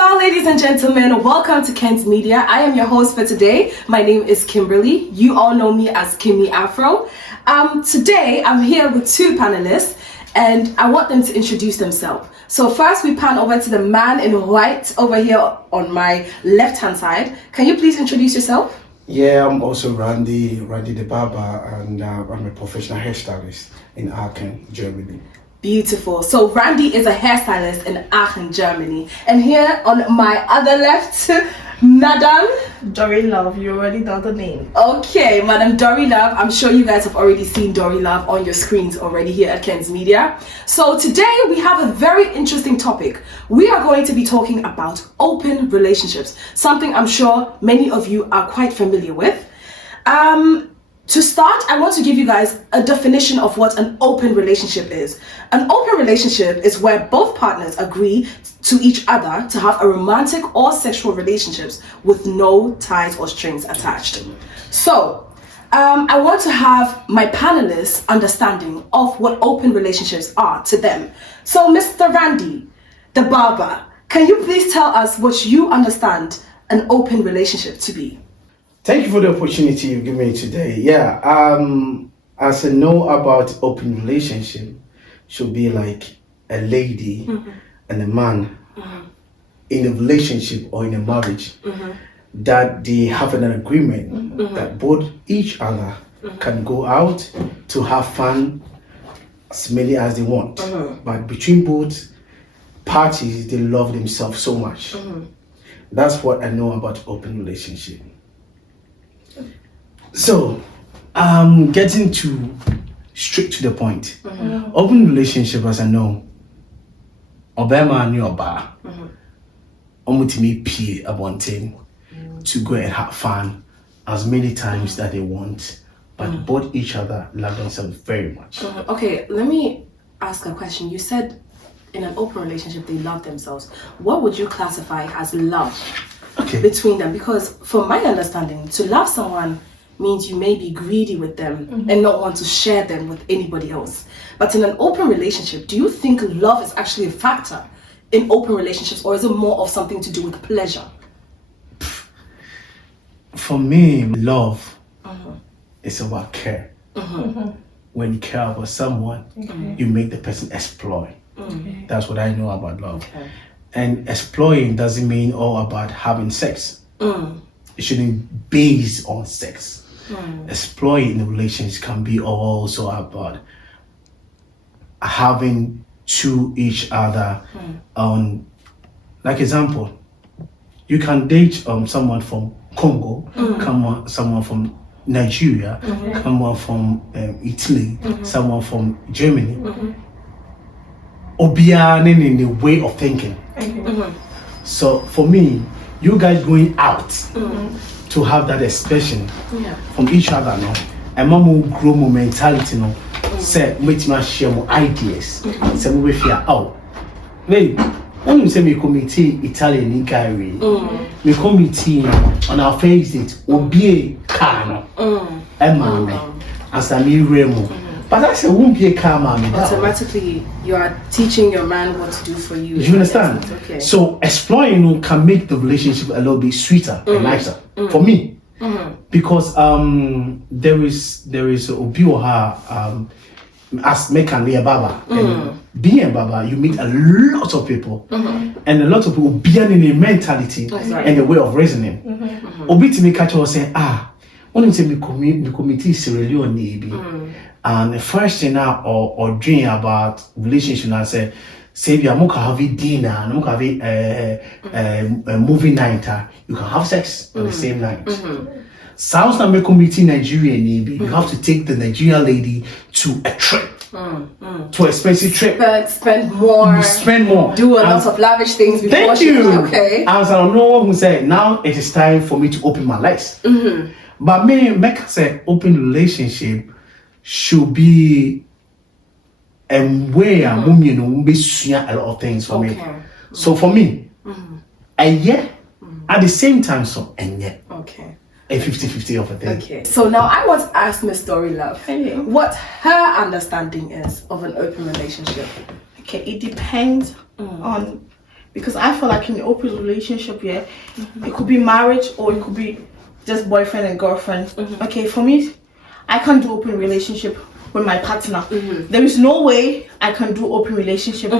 Hello, ladies and gentlemen. Welcome to Kent Media. I am your host for today. My name is Kimberly. You all know me as Kimmy Afro. Today, I'm here with two panelists, and I want them to introduce themselves. So first, we pan over to the man in white over here on my left-hand side. Can you please introduce yourself? Yeah, I'm also Randy the barber, and I'm a professional hairstylist in Aachen, Germany. Beautiful. So Randy is a hairstylist in Aachen, Germany. And here on my other left, Madam Dory Love, you already know the name. Okay, Madam Dory Love. I'm sure you guys have already seen Dory Love on your screens already here at Kent Media. So today we have a very interesting topic. We are going to be talking about open relationships, something I'm sure many of you are quite familiar with. To start, I want to give you guys a definition of what an open relationship is. An open relationship is where both partners agree to each other to have a romantic or sexual relationships with no ties or strings attached. So, I want to have my panelists' understanding of what open relationships are to them. So, Mr. Randy, the barber, can you please tell us what you understand an open relationship to be? Thank you for the opportunity you've given me today. Yeah, as I know about open relationship, should be like a lady and a man in a relationship or in a marriage that they have an agreement that both each other can go out to have fun as many as they want. But between both parties, they love themselves so much. That's what I know about open relationship. So, getting straight to the point. Open relationship, as I know, Obama and Yoba, omutimi pay abonting to go and have fun as many times that they want, but both each other love themselves very much. Okay, let me ask a question. You said in an open relationship they love themselves. What would you classify as love between them? Because from my understanding, to love someone means you may be greedy with them and not want to share them with anybody else. But in an open relationship, do you think love is actually a factor in open relationships, or is it more of something to do with pleasure? For me, love is about care. When you care about someone, you make the person exploit. That's what I know about love. And exploiting doesn't mean all about having sex. It shouldn't be based on sex. Exploiting the relations can be also about having to each other like example, you can date someone from Congo, someone from Nigeria, someone from Italy, someone from Germany. Obiane in the way of thinking. So for me, you guys going out to have that expression from each other now, and mama grow more mentality now. Say, make me share more ideas. Say, we fear out. Wait, when you say me committee Italian in Cairo, we committee on our face it obi car and mama as a new remo. But I said, won't be a car mommy. Automatically, you are teaching your man what to do for you. You understand? Okay. So exploring can make the relationship a little bit sweeter and nicer for me, because there is a obioha as mekan a baba and being a baba, you meet a lot of people and a lot of people being in a mentality and a way of reasoning. Obi to me catch or say when you say me committee Sierra maybe. And the first thing now or dream about relationship, I say we are more have a dinner and more have a movie night. You can have sex on the same night. Sounds like me committee Nigeria maybe. You have to take the Nigerian lady to a trip, to an expensive trip. Spend more. Do a lot of lavish things before. Thank you. Okay. As I know who say now it is time for me to open my legs. But me make say open relationship should be a way a woman be a lot of things for me. So for me, at the same time, so a 50-50 of a thing. Okay. So now I want to ask Miss Dory Love what her understanding is of an open relationship. Okay, it depends on because I feel like in an open relationship, yeah, it could be marriage or it could be just boyfriend and girlfriend. Okay, for me, I can't do open relationship with my partner. There is no way I can do open relationship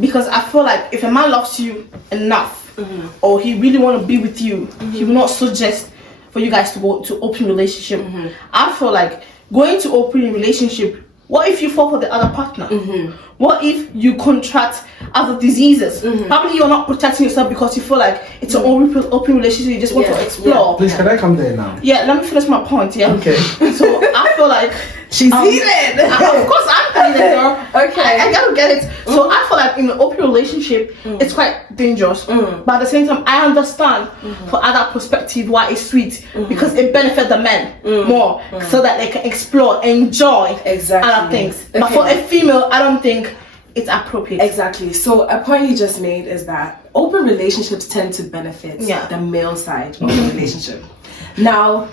because I feel like if a man loves you enough or he really want to be with you, he will not suggest for you guys to go to open relationship. I feel like going to open relationship, what if you fall for the other partner? What if you contract other diseases? Probably you're not protecting yourself because you feel like it's an open relationship, you just want to explore. Please, can I come there now? Yeah, let me finish my point, yeah? Okay. So I feel like She's heated. of course I'm heated, girl. Okay. I gotta get it. So I feel like in an open relationship, it's quite dangerous. But at the same time, I understand for other perspective why it's sweet because it benefits the men more so that they can explore, enjoy other things. But for a female, I don't think it's appropriate. Exactly. So a point you just made is that open relationships tend to benefit the male side of the relationship. Now,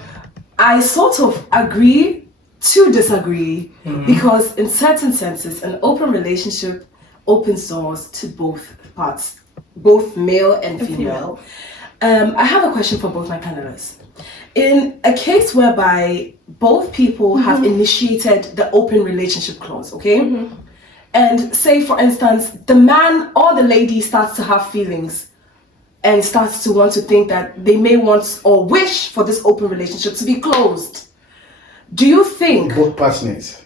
I sort of agree to disagree because in certain senses, an open relationship opens doors to both parts, both male and female. I have a question for both my panelists. In a case whereby both people have initiated the open relationship clause, okay? And say, for instance, the man or the lady starts to have feelings and starts to want to think that they may want or wish for this open relationship to be closed. Do you think... Both partners.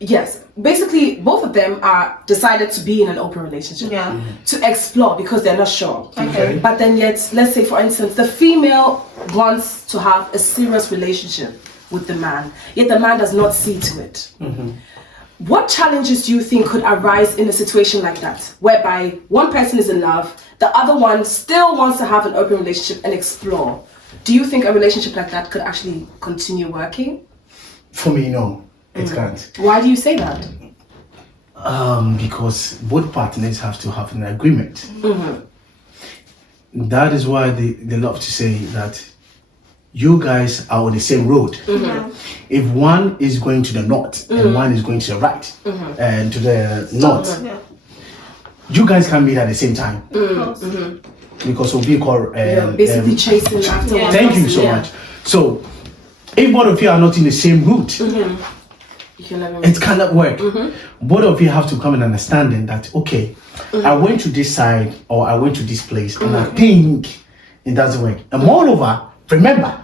Yes. Basically, both of them are decided to be in an open relationship. To explore because they're not sure. Okay. But then yet, let's say, for instance, the female wants to have a serious relationship with the man, yet the man does not see to it. What challenges do you think could arise in a situation like that, whereby one person is in love, the other one still wants to have an open relationship and explore? Do you think a relationship like that could actually continue working? For me, no, it can't. Why do you say that? Because both partners have to have an agreement. That is why they love to say that you guys are on the same road. If one is going to the north and one is going to the right and to the north, you guys can meet at the same time. Because we'll be called basically chasing after one thank you person, so much. So if both of you are not in the same route, it cannot work. Both of you have to come in understanding that, okay, I went to this side or I went to this place and I think it doesn't work. And moreover, remember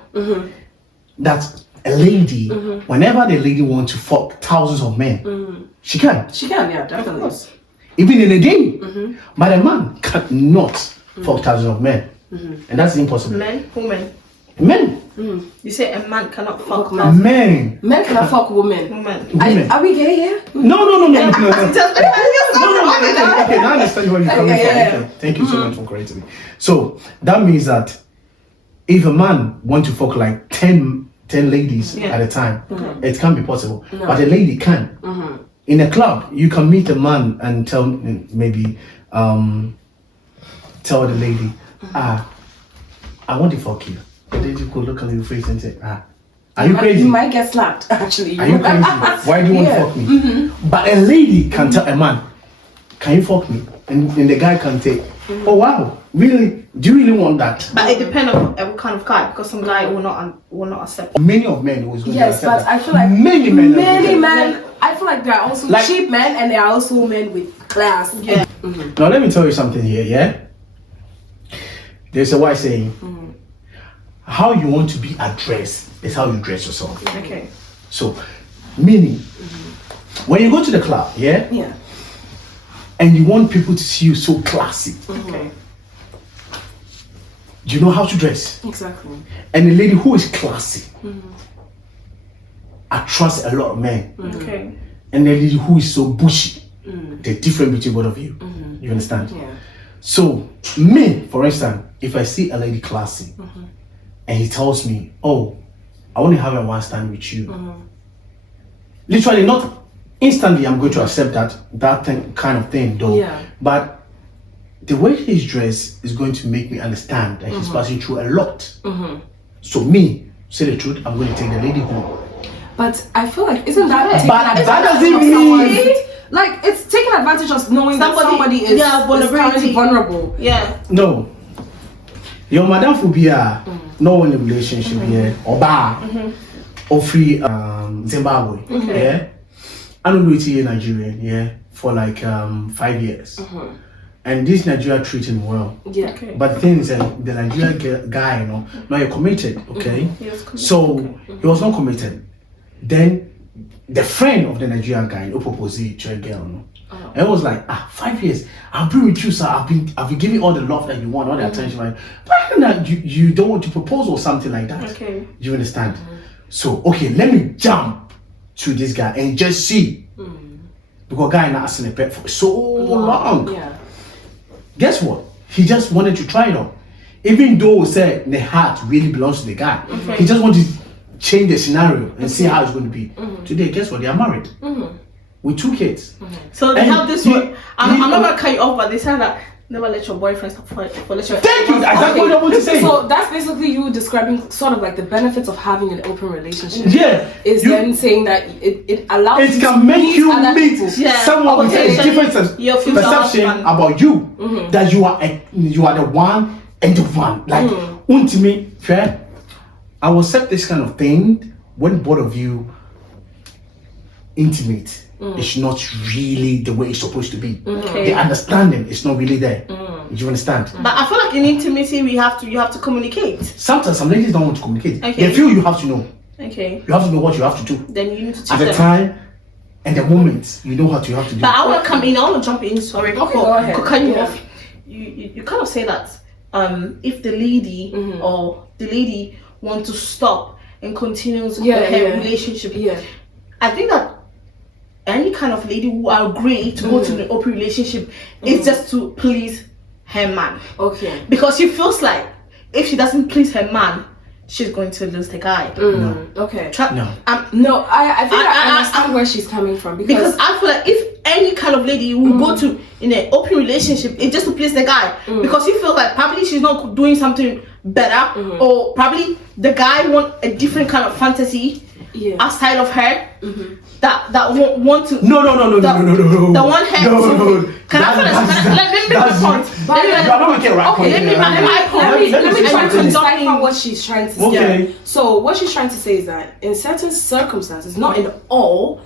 that a lady, whenever the lady wants to fuck thousands of men, she can. She can, yeah, definitely. Even in a day. But a man cannot fuck thousands of men. And that's impossible. Men, women. Men. You say a man cannot fuck Men. Men cannot fuck women. women. Are we gay here? No. Just Okay, now I understand where you're coming from. Okay. Thank you so much for correcting me. So that means that if a man wants to fuck like 10 ladies at a time, it can't be possible. But a lady can. In a club, you can meet a man and tell maybe tell the lady, I want to fuck you. The lady could look at your face and say, are you crazy? You might get slapped, actually. Are you crazy? Why do you want to fuck me? But a lady can tell a man, can you fuck me? And the guy can say, oh wow, really? Do you really want that? But it depends on what kind of guy, because some guy will not accept. Many of men was going to Yes, accept but that. I feel like many men. I feel like there are also cheap men and there are also men with class. Yeah. Now let me tell you something here, yeah? There's a wise saying, how you want to be addressed is how you dress yourself. Okay. So, meaning, when you go to the club, Yeah. and you want people to see you so classy, Okay. you know how to dress. Exactly. And a lady who is classy attracts a lot of men. Okay. And a lady who is so bushy, the difference between both of you. You understand? Yeah. So, me, for instance, if I see a lady classy, and he tells me, oh, I want to have a one stand with you. Literally, not instantly I'm going to accept that kind of thing though. Yeah. But the way he's dressed is going to make me understand that he's passing through a lot. So me, say the truth, I'm going to take the lady home. But I feel like isn't that But that doesn't mean Like, it's taking advantage of knowing that somebody is, is currently vulnerable. Yeah. No. Your madam will be no one in a relationship here, or bar, or free Zimbabwe. Yeah. I don't know it's here in Nigeria, yeah, for like 5 years. And this Nigeria treating him well. Yeah. Okay. But the thing is that the Nigerian guy, you know, now you're committed, okay? So he was not committed. Then the friend of the Nigerian guy proposed to a girl, no? And it was like, 5 years. I've been with you, sir. I've been giving all the love that you want, all the attention. Right? But you don't want to propose or something like that. Okay. You understand? So okay, let me jump to this guy and just see. Because guy not asking a pet for so long. Yeah. Guess what? He just wanted to try it out. Even though he said the heart really belongs to the guy. He just wanted to change the scenario and see how it's going to be. Today, guess what? They are married. With 2 kids. So they have this one. I'm not going to cut you off, but they said that never let your boyfriend stop for let your Thank you. Exactly what I want to say. So that's basically you describing sort of like the benefits of having an open relationship. Yeah. Is then saying that it allows it you can to make you meet Yeah. someone with a different perception about you. That you are the one and the one. Like to me, fair. I will accept this kind of thing when both of you intimate. It's not really the way it's supposed to be. The understanding is not really there. You understand? But I feel like in intimacy you have to communicate. Sometimes some ladies don't want to communicate. Okay. They feel you have to know. Okay. You have to know what you have to do. Then you need to teach At the them. time and the moment, you know what you have to do. But I want to come in. I want to jump in. Sorry. Okay, go ahead. Cut you off. You kind of say that if the lady or the lady want to stop and continue her relationship. Yeah. I think that any kind of lady who agree to go to an open relationship is just to please her man. Okay. Because she feels like if she doesn't please her man, she's going to lose the guy. No. Okay. No. I think I understand where she's coming from because I feel like if any kind of lady will go to in an open relationship, it's just to please the guy because she feels like probably she's not doing something better or probably the guy want a different kind of fantasy outside of her that want to No. The one her No. Can let me make my point. Let me try to say decipher what she's trying to say. Okay. So what she's trying to say is that in certain circumstances, not in all,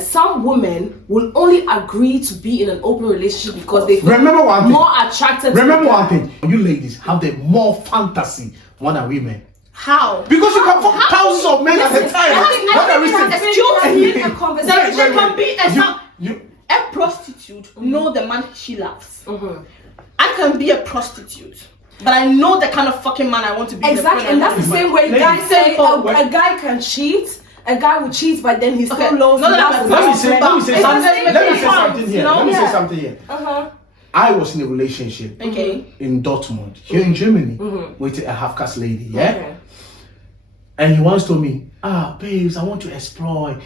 some women will only agree to be in an open relationship because they feel more attracted to Remember one thing. You ladies have the more fantasy more than women. How? Because you can fuck thousands of men at a time. There can be a prostitute know the man she loves. I can be a prostitute, but I know the kind of fucking man I want to be. Exactly, and that's the same way guys say a guy can cheat. A guy will cheat, but then he still loves. Let me say something here. Let me say something here. I was in a relationship in Dortmund, here in Germany, with a half-caste lady, and he once told me, babes, I want to explore.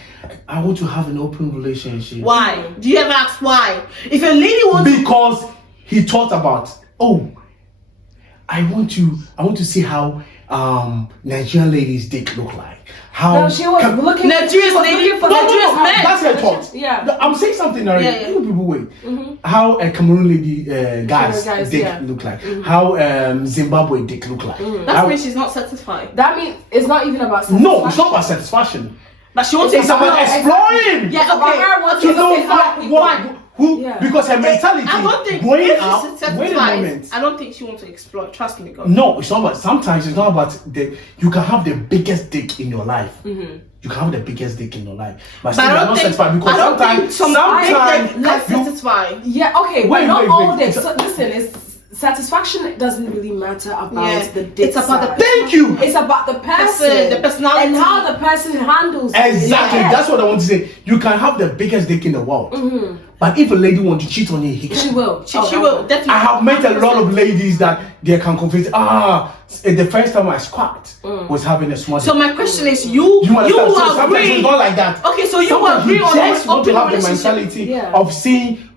I want to have an open relationship. Why? Do you ever ask why? If a lady wants because he thought about, I want to see how Nigerian ladies dick look like. How she was looking Nigerian lady for Nigerian men. That's her thought. Yeah. I'm saying something already. You people wait. How a Cameroon lady guys dick look like. How Zimbabwe dick look like. That means she's not satisfied. That means it's not even about satisfaction. No, it's not about satisfaction. But she wants it's about exploring. Yeah, okay. Her wants to know because her mentality. I don't think going out. Wait a moment. I don't think she wants to explore. Trust me, God. No, it's not about. Sometimes it's not about you can have the biggest dick in your life. You can have the biggest dick in your life, but still you're not satisfied because sometimes less satisfied. Yeah, okay, but not all this. So, listen, satisfaction doesn't really matter about the dick. It's about side. Thank you. It's about the person, the personality, and how the person handles it. Exactly. That's what I want to say. You can have the biggest dick in the world, but if a lady wants to cheat on you, she will. She will definitely. I have met a lot of ladies that they can confess. The first time I squat was having a small. So my question is, you agree? It's not like that. Okay, so you sometimes agree on just want to have the relationship. mentality of seeing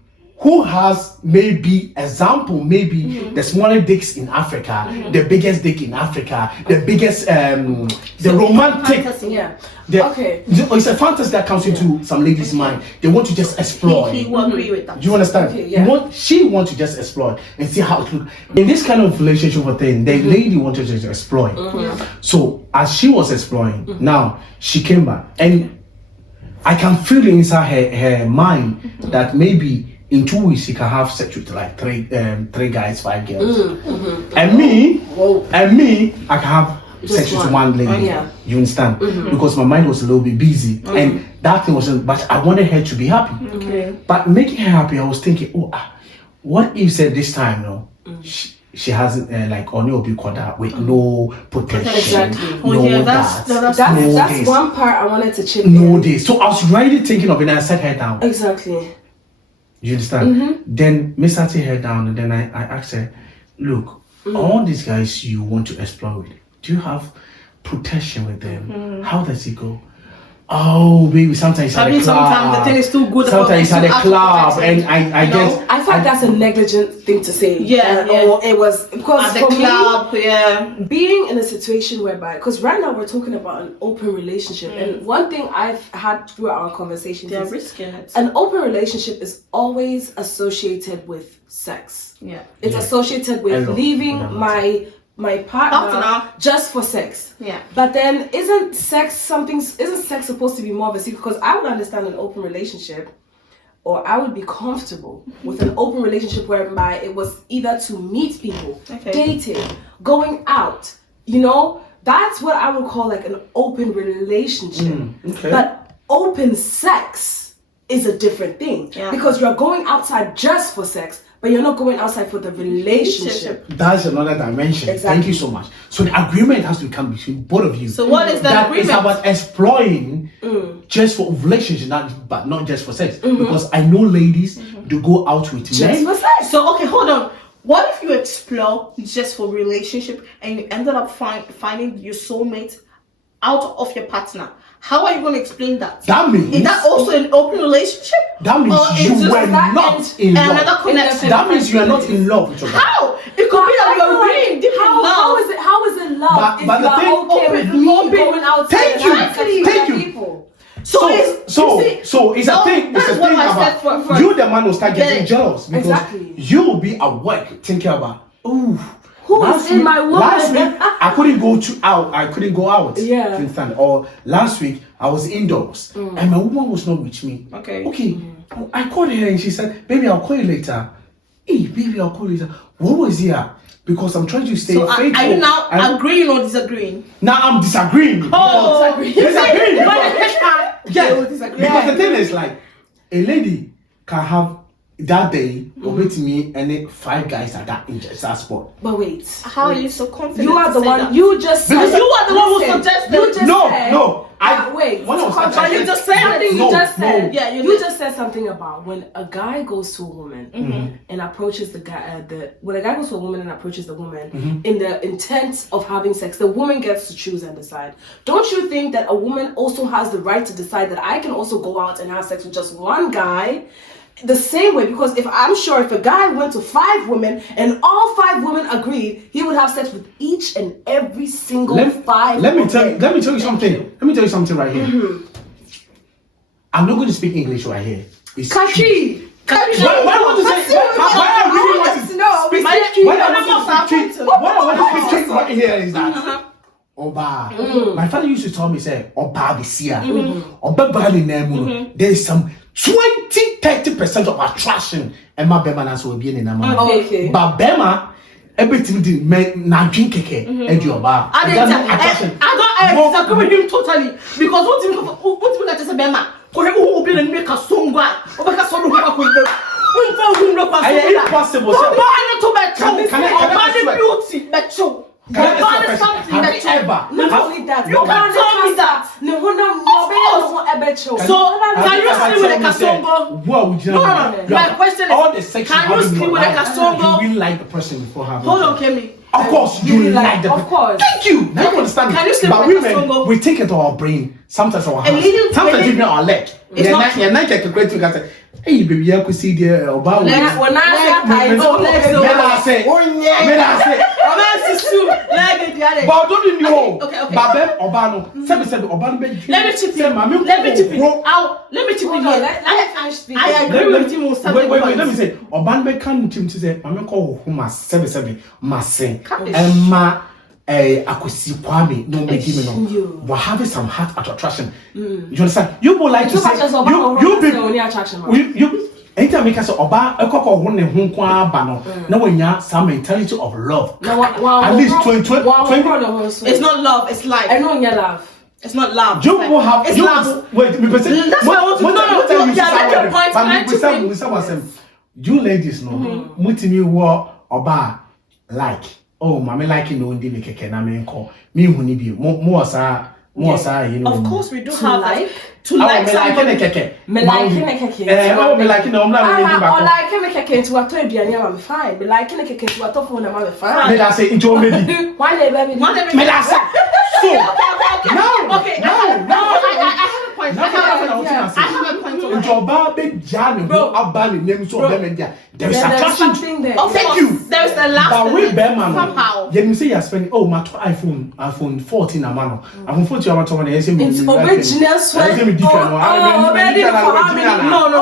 who has maybe the smaller dicks in Africa, the biggest dick in Africa, the biggest the romantic Fantasy. it's a fantasy that comes into some ladies' mind. They want to just explore. He will agree with that. Do you understand? Okay, She wants to just explore and see how it looks. In this kind of relationship thing, the lady wanted to just explore. So as she was exploring, now she came back, and I can feel inside her mind that maybe in 2 weeks she can have sex with like three guys, 5 girls, and me, I can have sex with one lady. You understand? Because my mind was a little bit busy, and that thing wasn't. But I wanted her to be happy. But making her happy, I was thinking, what if said this time, no, she hasn't like only obi koda with no protection, that's one part I wanted to chip in. No days. So I was really thinking of it, and I set her down. Exactly. You understand? Then me sat her down, and then I asked her, look, all these guys you want to explore with, do you have protection with them? How does it go? Oh, baby, sometimes at a club. Sometimes the thing is too good. Sometimes at a club, and I guess I thought that's a negligent thing to say. Or it was because at the for club, me, being in a situation whereby, because right now we're talking about an open relationship, and one thing I've had through our conversations they're is risking it. an open relationship is always associated with sex. It's associated with leaving my partner just for sex. But then isn't sex supposed to be more of a secret? Because I would understand an open relationship, or I would be comfortable with an open relationship whereby it was either to meet people, dating, going out, that's what I would call like an open relationship. But open sex is a different thing, because you're going outside just for sex, but you're not going outside for the relationship. That's another dimension. Exactly. Thank you so much. So the agreement has to come between both of you. So what is the agreement? It's about exploring just for relationship, but not just for sex. Because I know ladies do go out with men. For sex. So okay, hold on. What if you explore just for relationship and you ended up finding your soulmate out of your partner? How are you going to explain that? That means... Is that also an open relationship? That means you were not in love. Another connection. That means you are not in love with your partner. How? It could be that you're really deep in love. How is it love if But you the thing- are okay with me going outside Thank you. people? So it's a thing. It's a thing about you. The man will start getting jealous because you will be at work thinking about who's in my woman? Last week I couldn't go out. Yeah. Understand? Or last week I was indoors and my woman was not with me. Okay. I called her and she said, "Baby, I'll call you later." Hey, baby, I'll call you later. What was here? Because I'm trying to stay faithful. Are you now agreeing or disagreeing? Now I'm disagreeing. Disagreeing. Disagree. Because the thing is, like, a lady can have that day with me and 5 guys at that spot. But wait, how are you so confident? You are the one. That? You just said. Because you are the one who suggested. You just said. No. Wait. But you just said something. You just said. Yeah, you just said something about when a guy goes to a woman and approaches the guy. When a guy goes to a woman and approaches the woman in the intent of having sex, the woman gets to choose and decide. Don't you think that a woman also has the right to decide that I can also go out and have sex with just one guy? The same way, because if a guy went to 5 women and all 5 women agreed, he would have sex with each and every single 5 Let me women. tell you something. Let me tell you something right here. I'm not going to speak English right here. It's Kachi. Why want to say? Why I really want to know? What I want to speak right here is that Oba. My father used to tell me, say, Oba Bisia. Oba Bali Nemu. There is some 20-30% of attraction. And my Bema Nancy will be in a man. Okay. But Bema, everything did na drink keke and your bar. I don't disagree with him totally. Because what you got to say, Bema? Because who will be the make a song? Impossible. Not only that, you can't tell me that. So can you sleep with a kasongo? No. My question is, all the sex can you sleep with a kasongo? You really like the person before having. Hold on, Kemi. Of course, you like the Of course. Thank you. Now you understand. Can you say but what women, song we take it to our brain, sometimes our hands, little- sometimes even our leg. It's not You're not like a great thing. Hey, baby, I could see there about When I say, but don't you know? Okay. But then Obano, Obano. Let me chip in. Let me chip in. Let me speak. I agree with you on certain Wait, points. let me say, Obano can team to say, I'm call who must 77 must sing. And ma akusi kwame no me give me no. We're having some heart attraction. You understand? You would like to say you anytime we can say oba ekoko ho ne ho kwa ba no na wanya some mentality of love. At least 20. It's not love, it's life. I know your love. It's not love. You will have it's you love. wait, me person. That's what I want to know. You ladies no mutimi wo oba like oh mama like no ndi me keke na me nko me hu ni bi mo osa you know. Of course we do To have like? to like somebody. Me like keke. Me like no mna me ndi ba. Or like keke to ato aduane am fine. Me like keke to ato phone am fine. Me da say into maybe. Why they baby? Me da say. So No. Okay. I have a point. I have a point. Into oba be jani Bro. abali name so be me there. There is There's attraction. something there. Thank you. There is the last. But we Berman somehow. You say you're spending my iPhone 14 a man. iPhone 14 a man to It's original sweat. No.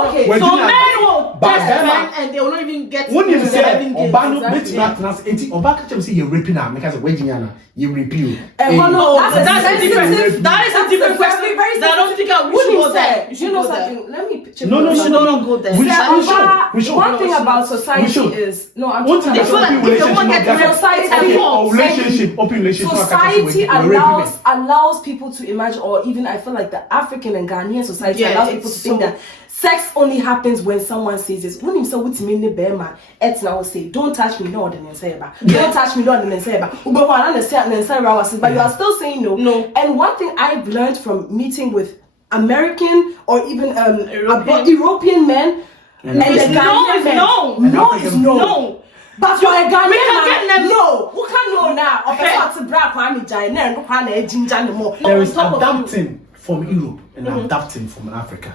Okay. So men will But get Berman- men and they will not even get. When you say Exactly. Obano bet not Oba can say you're raping her because of wedding you repeal. No, that's a different. sensitive. That is a different question. Very I don't think I Who should go said? there. You know something? Let me chip No, in. no, You should not go there. We should. One thing about society is I'm One thing talking about about if you want to get society. open relationship. Society allows people to imagine, or even I feel like the African and Ghanaian society allows people to think that sex only happens when someone says this. When you say what mean the bema, it's now say don't touch me, no, then say ba. Don't touch me, no, then say ba. But you are still saying no. No. And one thing I've learned from meeting with American or even European men and the Ghanaian men, no is no. But for a Ghanaian man, no. Who can know now? There is adapting from Europe and adapting from Africa.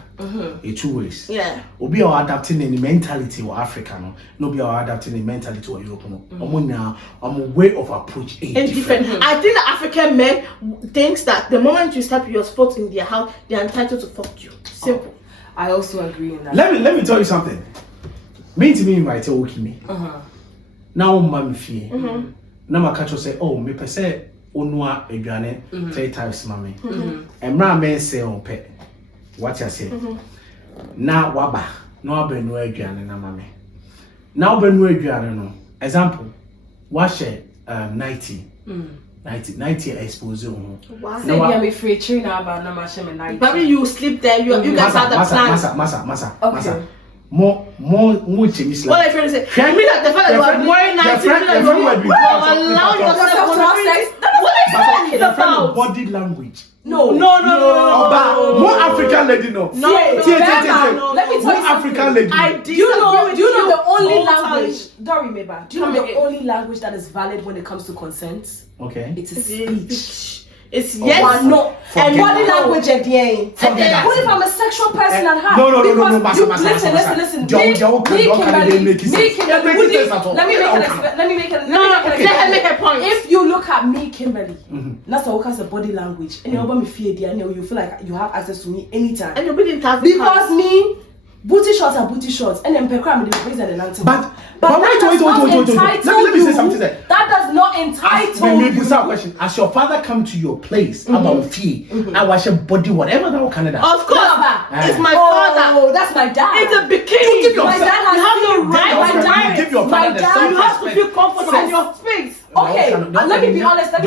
In two ways. Yeah. Obi are adapting in the mentality of Africa, no be are adapting in the mentality of Europe. No. Way of approach is different. I think the African men thinks that the moment you step your foot in their house, they are entitled to fuck you. Simple. I also agree in that. Let me tell you something. Me to me right okay me. Now mama fie. Na maka cho say oh me pese onua aduane 3 times mama. Emra me say on pe. What you say? Na waba no abenu aduane na mama. Na abenu aduane no. Example. What share 90 expose you. Wow. Say me free train about na ma shame 90. Probably you sleep there, you guys have the plan. Masa. Okay. More changes. What I trying to say? I mean that the fact that you are wearing 90 allow yourself to have sex. What are you talking about? Body language. No. More African lady no. No. Let me tell you more African lady. Do you know the only language? Don't remember. Do you know the only language that is valid when it comes to consent? Okay. It is speech. It's yes. No. And body that. language at the end. What if I'm a sexual person at heart? No. Listen. Let me make a point. If you look at me, Kimberly, that's what has a body language. And you feel like you have access to me anytime. And nobody didn't have Because me, booty shots are booty shots, and then pekram the praise and the answer. But wait. Let me say something there. That does not entitle you. Question. As your father come to your place about fee, I wash your body, whatever that Canada. Of course, it's my father. Oh, that's my dad. It's a bikini. My dad has no right. My dad. Give your father You have to feel comfortable in your space. Okay, let me be honest. Let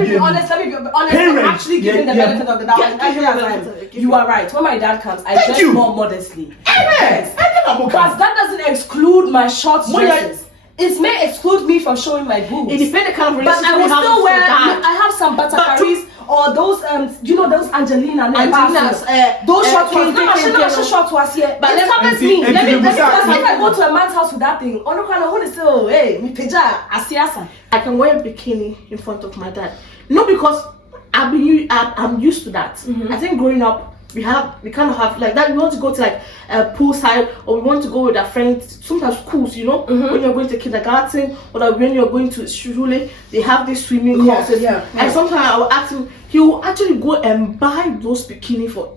me be honest. I'm actually giving the benefit of the doubt. You are right. When my dad comes, I dress more modestly. Yes. Because that doesn't exclude my short dresses. It may exclude me from showing my boobs. It depends on the kind of But relationship I will still wear. I I have some buttercaries or those those Angelina's those short ones. No, short ones here. But let me because I go to a man's house with that thing. I can wear a bikini in front of my dad. Not because I'm used to that. I think growing up we kind of have like that. We want to go to like a poolside, or we want to go with our friends. Sometimes schools, when you're going to kindergarten or when you're going to shule, they have these swimming courses. And sometimes I will ask him. He will actually go and buy those bikini for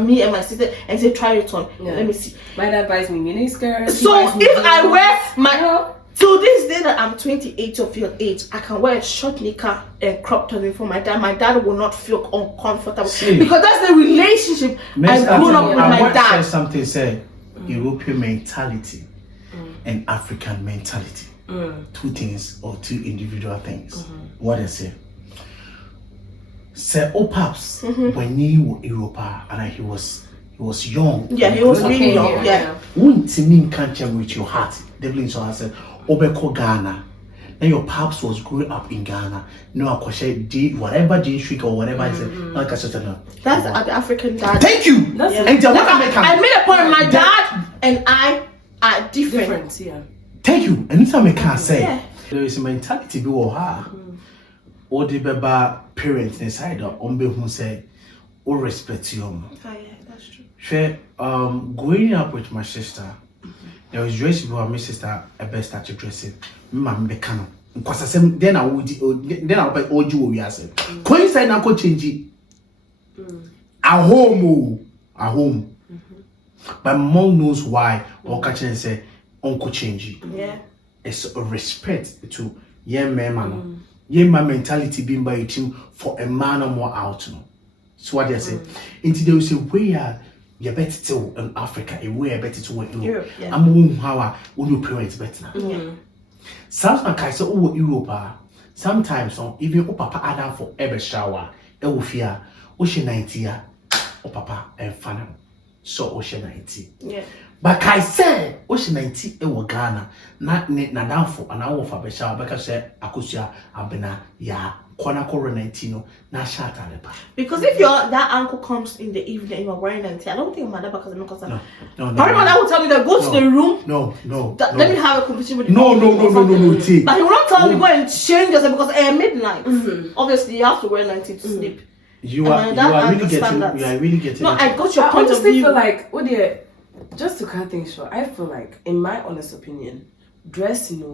me and my sister and say, try it on. Let me see. My dad buys me mini skirts. So if I wear my till this day that I'm 28 of your age, I can wear a short knicker and crop top for my dad. My dad will not feel uncomfortable because that's the relationship I've grown up with my dad. Something said European mentality and African mentality. Two things or two individual things. What I say? Say Opaps when he was Europe and he was young. Yeah, he was really young. Yeah. Wouldn't mean can't with your heart. Devlin so I said Obeko Ghana. Then your pops was growing up in Ghana. No, I could whatever G Street or whatever I said. Like I said, that's the African dad. Thank you. I made a point. My dad and I are different. Thank you. Anytime I can say there is a mentality be her. Or the baby parents inside on be who say or respect you. Oh yeah, that's true. Growing up with my sister, there was dress before my sister a best started dressing. Mama becano. Because I said then I would buy all you we are said. Coincide now could change it. At home. But mom knows why or catching say uncle change it. Yeah. It's a respect to young man. Young man mentality being by a team for a man or more out. So what they say. Until there is a way you're better to in Africa, a way better to work in Europe. I'm how when your parents better. Sometimes I say oh Europe. Sometimes even papa Adam for every shower, it will fear ocean 90 or papa and fan. So ocean 90. Yeah. But I say ocean 90 it will Ghana. Not down for an hour for a shower because I could abena ya corner 19 na shata lepa. Because if that uncle comes in the evening you're wearing 90, I don't think my dad because no. My mother will tell me that go to the room. No. Let me have a conversation with you. No. But he will not tell me go and change yourself because at midnight. Obviously you have to wear 90 to sleep. You are really getting. No, I got your point of view. I feel like just to cut things short, I feel like, in my honest opinion, dressing.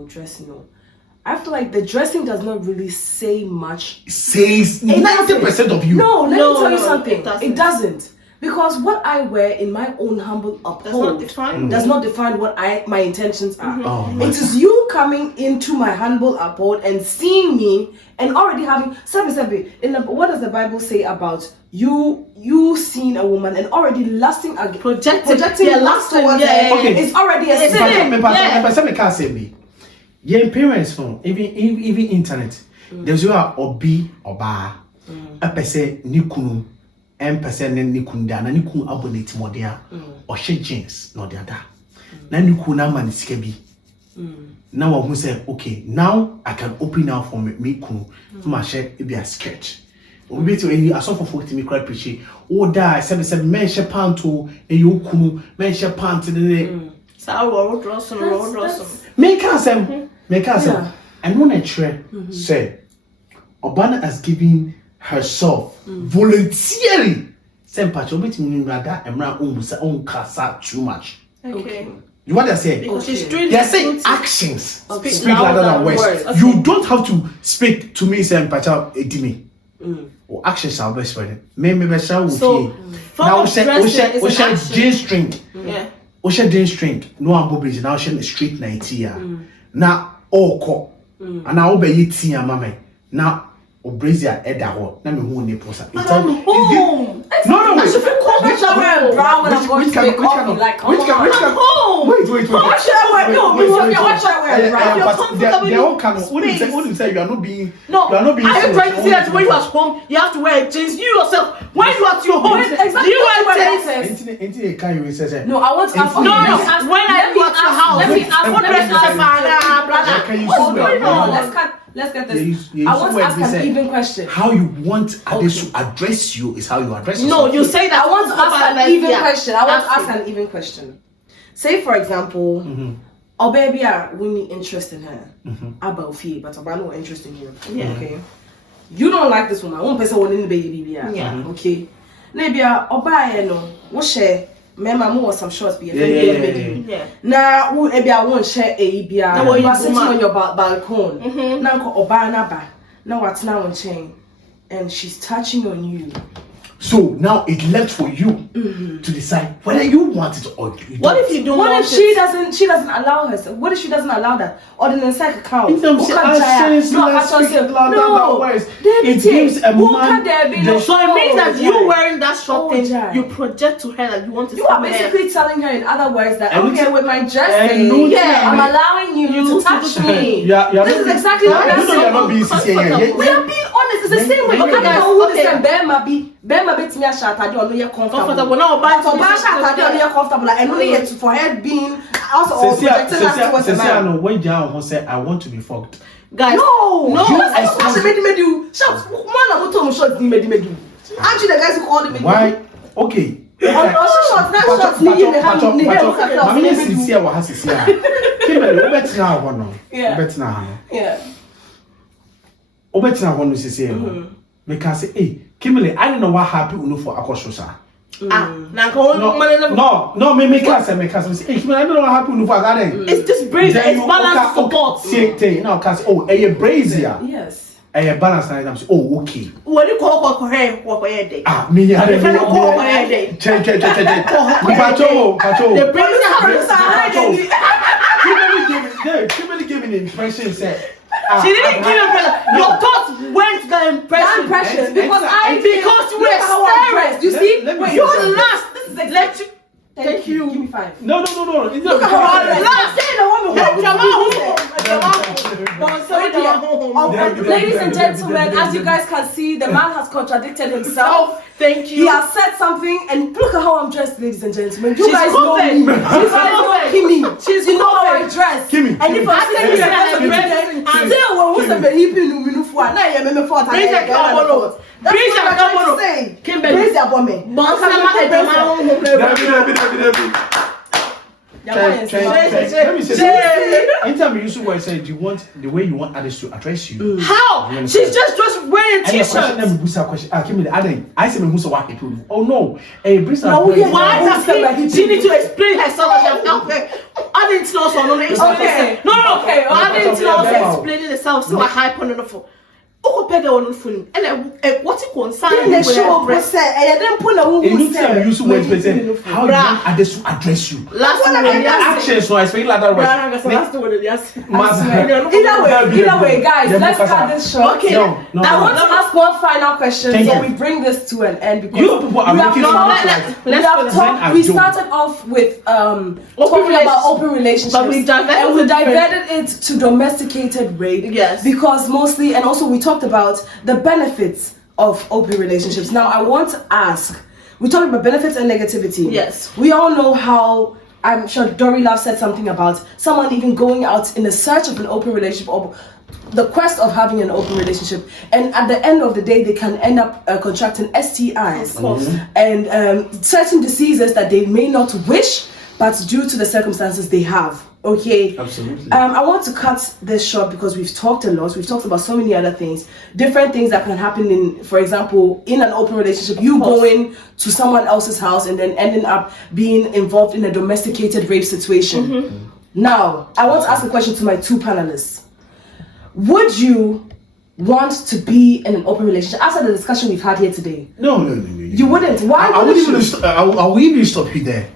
I feel like the dressing does not really say much. It says 90% of you. No, let me tell you something. It doesn't. Because what I wear in my own humble abode does not define what my intentions are. It is you coming into my humble abode and seeing me and already having what does the Bible say about you seeing a woman and already lusting again, projecting your lust towards her? It's already a sin. Yeah, parents phone, even internet. There's you are obi oba. A person nikunu. M% nikunda na niku abonate modea or she jeans no the other. Na niku na man skebi. Now I will say, okay, now I can open now for me kunu to my share it be a sketch. Or be to any aso for 40 me cry preach. Oh da 77 men she panto e you kunu men she pant in Sa road dress. Make us and when I try say Obana has given herself voluntarily. Same patch obit meaning rather emra own kasa too much. Okay. You what they say? Because they're saying actions speak louder than words. Okay. You don't have to speak to me saying pacha edimi. Or actions are best friend. Maybe be shall so now we shall jeans string. Yeah. We shall jeans string. No one bobbies now shall street 90 now all and now be it mama. Now Obrazia Edda ho na me hu ne posa. No. I should feel comfortable wearing brown when I'm going to make coffee. Like, which can wait. What should I wear? No, what should I wear? Brown. They all can. Wouldn't say you are not being. No, you are not being. Are you trying to say that when you are at home, you have to wear jeans? You yourself, when you are at your home, do you wear jeans? No, I want to ask. No. When I go to your house, let me ask. What dress is a brother? What's going on? Let's cut. let's get this. I want to ask an even question. How you want others to address you is how you address yourself. No, you say that. I want to ask an even question. I want to ask an even question. Say, for example, oh baby, we need interest in her. About fee, but I'm not interested in you. Yeah. Okay. You don't like this woman. One person wanting the baby. Yeah. Okay. Maybe Oba no. What share? Remember, more some shorts be yeah. Now, maybe I won't share a beer. Now, you are sitting on your balcony. Now, Oba naba. Now, what's now on chain? And she's touching on you. So now it's left for you to decide whether you want it or you don't. What if you don't what want if she doesn't allow herself? What if she doesn't allow that? Or the inside account? It gives a man. So it means that you wearing that short thing, you project to her that you want to. You are basically telling her, in other words, that okay, with my dressing, I'm allowing you to touch me. This is exactly what I'm saying. We are being honest. It's the same way. Okay, Bema bit me a shot. I don't know comfortable. No, but I don't know comfortable. And only for her being also projecting us towards a man. When Jan said, I want to be fucked. Guys, no. That's made you. Shout. Man, I'm not shots. Made you. Actually, the guys who called me. Why? Okay. Kimberly, I don't know what happened for Akoshosa. No, me can't say, hey, Kimberly, I don't know what happened for Garden. It's just brazier, it's balance support. No, because, oh, a brazier. Yes. A balance, and I'm saying, oh, okay. What do you call what day? Ah, me, I don't know. Check. Patrol. The brazier has Kimberly gave me the impression, said, she didn't give impression. Your thoughts went the impression. Because you were staring. You see? You're the last. This is exactly. Thank you. Give me 5. No. Look at her. Ladies and gentlemen, as you guys can see, the man has contradicted himself. Thank you. He has said something, and look at how I'm dressed, ladies and gentlemen. You guys know me. You guys know Kimmy. You know how I dress. Kimmy. And if I'm saying still when we say behipping no for now you me for that. That's what I'm trying to say. Kimberly, praise your woman. Let me say anytime you use the word, say you want the way you want others to address you. How? She's just wearing t-shirts. Let me boost that question. Kimberly, I say me who's what people. Oh no, why does she need to explain herself? I didn't know so no. Okay. I didn't know explaining herself. So I hype on the phone. Oh, better on the phone. And what it concern the show say then put a woman say use words how you want others to address you. Last actions so I speak like that either way guys, let's cut this short. Okay. I want to ask one final question so we bring this to an end because you people are making we started off with talking about open relationships and we diverted it to domesticated rape. Yes. Because mostly, and also we talked about the benefits of open relationships. Now I want to ask, we talked about benefits and negativity. Yes. We all know how, I'm sure Dory Love said something about someone even going out in the search of an open relationship or the quest of having an open relationship, and at the end of the day they can end up contracting STIs, of course, and certain diseases that they may not wish, but due to the circumstances they have. Okay. Absolutely. I want to cut this short because we've talked a lot. We've talked about so many other things, different things that can happen in, for example, in an open relationship, you going to someone else's house and then ending up being involved in a domesticated rape situation. Now, I want to ask a question to my two panelists. Would you want to be in an open relationship after the discussion we've had here today? No. You wouldn't. Why wouldn't you? I will even stop you there.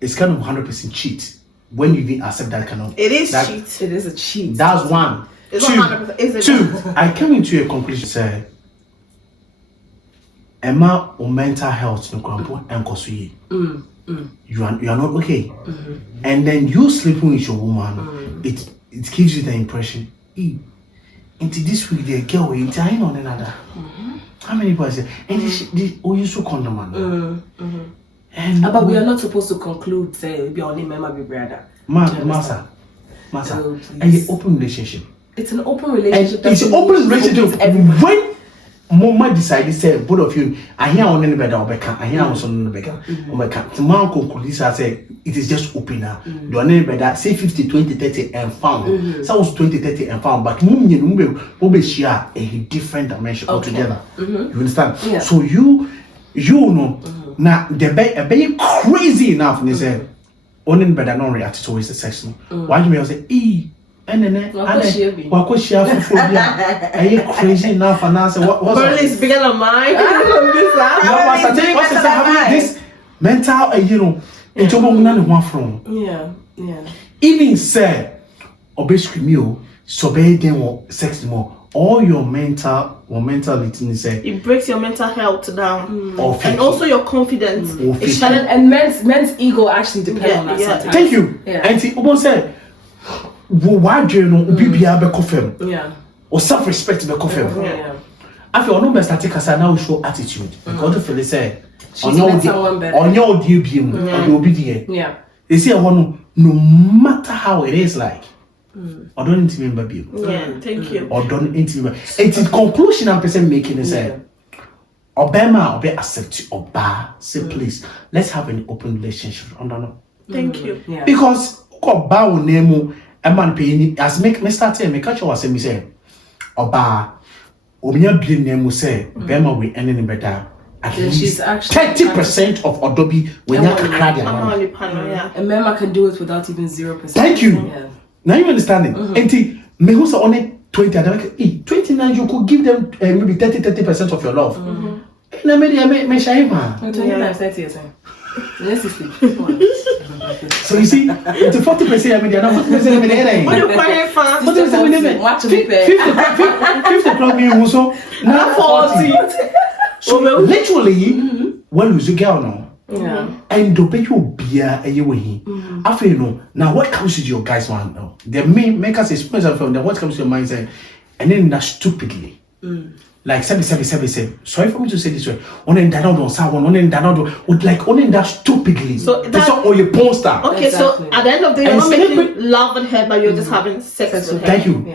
It's kind of 100% cheat. When you even accept that kind of... It is cheat. It is a cheat. That's one. It's 100%. Two, I came into a conclusion, say, Emma, or mental health, no grandpa, and Kosuyi. You are not okay. And then you sleeping with your woman, it gives you the impression, into this week, the girl, you're dying on another. How many people say, and this you so condom. But we are not supposed to conclude, say, be only member, be brother. Massa. And the open relationship. It's an open And relationship. it's an open relationship when Mama decided say both of you I hear on any better I hear on some better tomorrow concludes I say it is just open now. Do any better say 50 20 30 and found so was 20 30 and found but mumbe share a different dimension altogether. You understand? Yeah. So you know now the be crazy enough and they say only better not react to always the sex why do you say and then what crazy enough and I say what's is bigger than mine. This mental you know it's one from even say obesity meal so be then sex more all your mentality say it breaks your mental health down and also your confidence and men's ego actually depend on that sometimes. Thank you. And see say why do you know bibia be confirm or self-respect be confirm after you no best take us now show attitude because to feel say on your do be they say no matter how it is like or don't intimate baby thank you or don't intimate it's conclusion I'm person making is say Obama or be accept Oba say please let's have an open relationship thank you because Oba will name a man paying as make me start me catch you say me say Oba omiya bi name say Obama will ending better at least 30% of Odobi when you cry and Mema can do it without even 0%. Thank you. Now you understand it. And me who's only 20 29 you could give them maybe 30% of your love. And I me shame 29 30 years. So you see, the 40% I mean, they're not 40% I mean, what you crying for? What does that mean? 50 club me also now 40. So literally, when you girl now, and the pay you beer a way. After you know, now what comes to your guys' mind now? They make us express from them what comes to your mind, and then that stupidly. Like 7. Sorry for me to say this way. On in that would like on in that stupidly. So that's all your porn star. Okay, exactly. So at the end of the day, you're not making love with her, but you're just having sex with her. Thank you.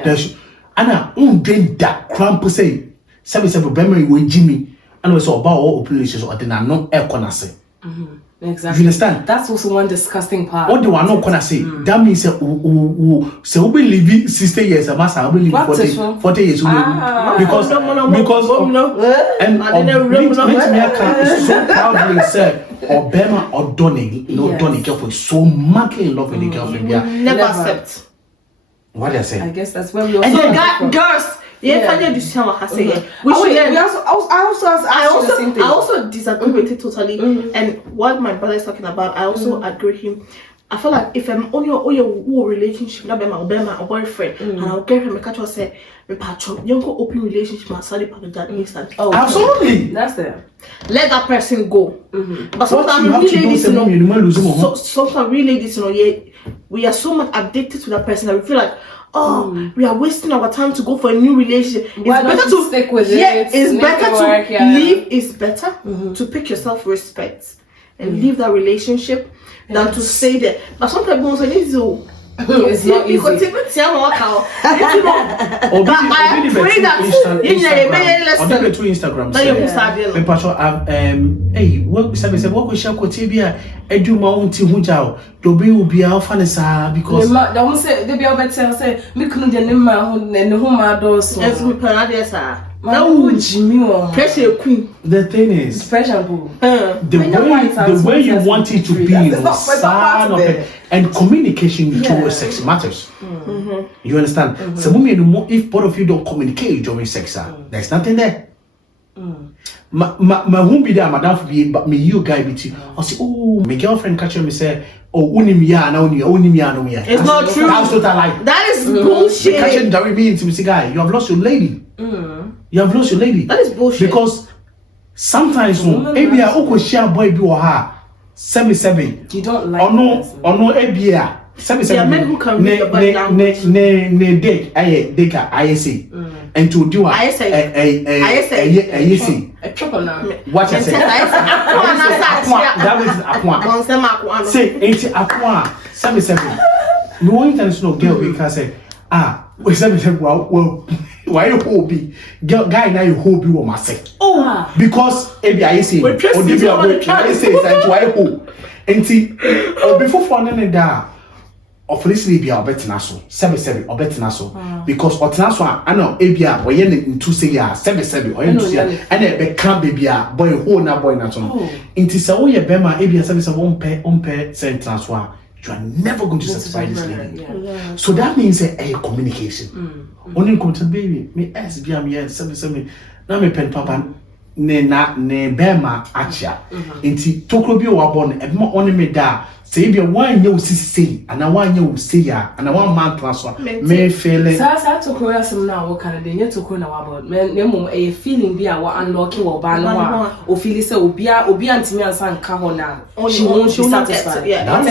Anna, then that cramp say 7 memory with Jimmy, and also about all open relations or then I'm not air corner say. Exactly. You understand? That's also one disgusting part. What do I not gonna say? That means say we be living 60 years, a master will live 40 years because and me so proudly say Obama or Donny, Donny girlfriend so madly in love with the girlfriend. Never accept. What do I say? I guess that's where we also and then girls. I also disagree with it totally. And what my brother is talking about, I also agree him. I feel like if I'm on your relationship, not my boyfriend, and I'll get him a catch or say, you go open relationship, my son, absolutely. That's there. Let that person go. But sometimes we ladies know, we are so much addicted to that person that we feel like, we are wasting our time to go for a new relationship. It's better to stick with it. It's better to leave. It's better to pick your self-respect and leave that relationship than to stay there. But sometimes people say this is it's not easy. But I pray that two Instagram. Hey, what say what we shall quotebia edu ma unti hunjao do be will be alpha because don't say they be better say me kunu de ne ma ho ne ho ma do so yes we parade sir now Jimmy pressure queen. The thing is pressure the way you want it to be and communication between sex matters. You understand? So if both of you don't communicate during sex, there's nothing there. My won't be there, madam for be but me you guy be too. I'll say, oh, my girlfriend catch me say, oh, unimia no. It's not true. That is bullshit. Catching Dari me into me guy, you have lost your lady. You have lost your lady. That is bullshit. Because sometimes maybe I always share boy be or her 77. You don't like or no ABA 77. Men who can read your body language. Ne date I say. And to do I say a trouble now. What I say? That is a point. Say 80 a point 77. No international girl because say We say well, why you hobby? Guy now you hobby what must say. Oh, Because ebi I say, or maybe I say that why ho. Enti or before for none da. Of recently be our better naso, 7 or better naso, because or naso, I know ABA, or yen in 2 say, 7 or yen to say, and a can baby, boy, who na boy naso. Into so ye bema, ABA 7 1 pair, sent transfer. You are never going to satisfy this lady. So that means a communication. Only come to baby, me SBM here 7 now me pen papa. Ne bema acha. Inti tokro bi wa born e mo only me da. Say be one you see and I want you see ya and I want man transfer me feeling sa to koya some now what kind of dey to koya na about me mum e feeling bi a wa unlock wo ba no a o feel say obi antimi ansan ka ho na she won't be satisfied. That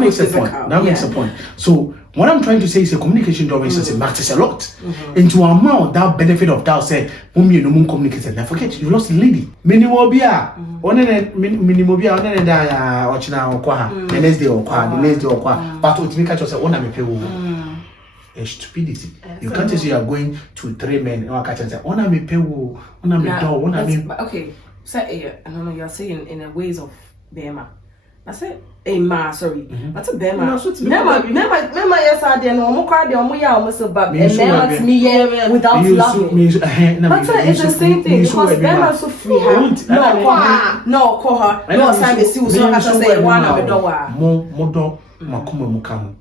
makes a point. That makes a point. So what I'm trying to say is a communication during relationship matters a lot. Into amount that benefit of doubt say you no mun communicate and forget you lost the lady. Minimobia minimobia one da ochina okwa ha the next day okwa but to make catch say one me pay wo. A stupidity. You can't say you are going to 3 men or catch and say one me pay wo one me do one me. Okay, say I don't know, you're saying in a ways of Bema. I said, "Hey ma, sorry. That's a Bema. Remember, yes, I didn't know. Mo cry, mo ya, mo so bad. And Bema me without loving. But it's the same thing because Bema so free. No, call her. No, sign the seal. So I can say one of the door. Mo do makuma mukamu.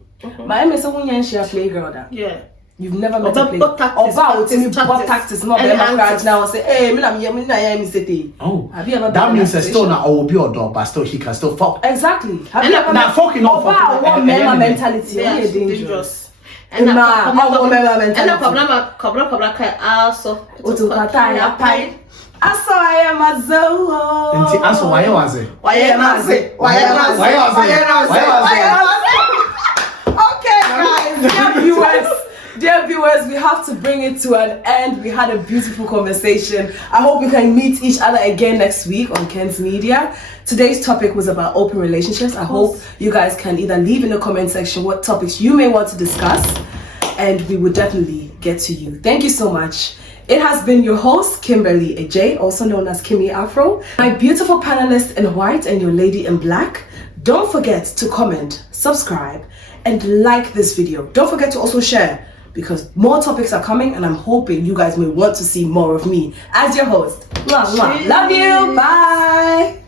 But I mean, so when you share playgirl that. Yeah. You've never met a play. About what tactics, not Bema crash now. Say, hey, me na city. Oh, have you ever? That means still na will be or dog, but still he can still fuck. Exactly. Have you ever met fucking off? One Bema mentality. Yeah, dangerous. And na problem kai also. Utukataya pai. Aso I am a zo. Enti aso why was it? Okay, guys, dear viewers, we have to bring it to an end. We had a beautiful conversation. I hope we can meet each other again next week on Ken's Media. Today's topic was about open relationships. I hope you guys can either leave in the comment section what topics you may want to discuss, and we will definitely get to you. Thank you so much. It has been your host, Kimberly AJ, also known as Kimmy Afro, my beautiful panelist in white and your lady in black. Don't forget to comment, subscribe, and like this video. Don't forget to also share, because more topics are coming and I'm hoping you guys may want to see more of me as your host. Love you. Bye.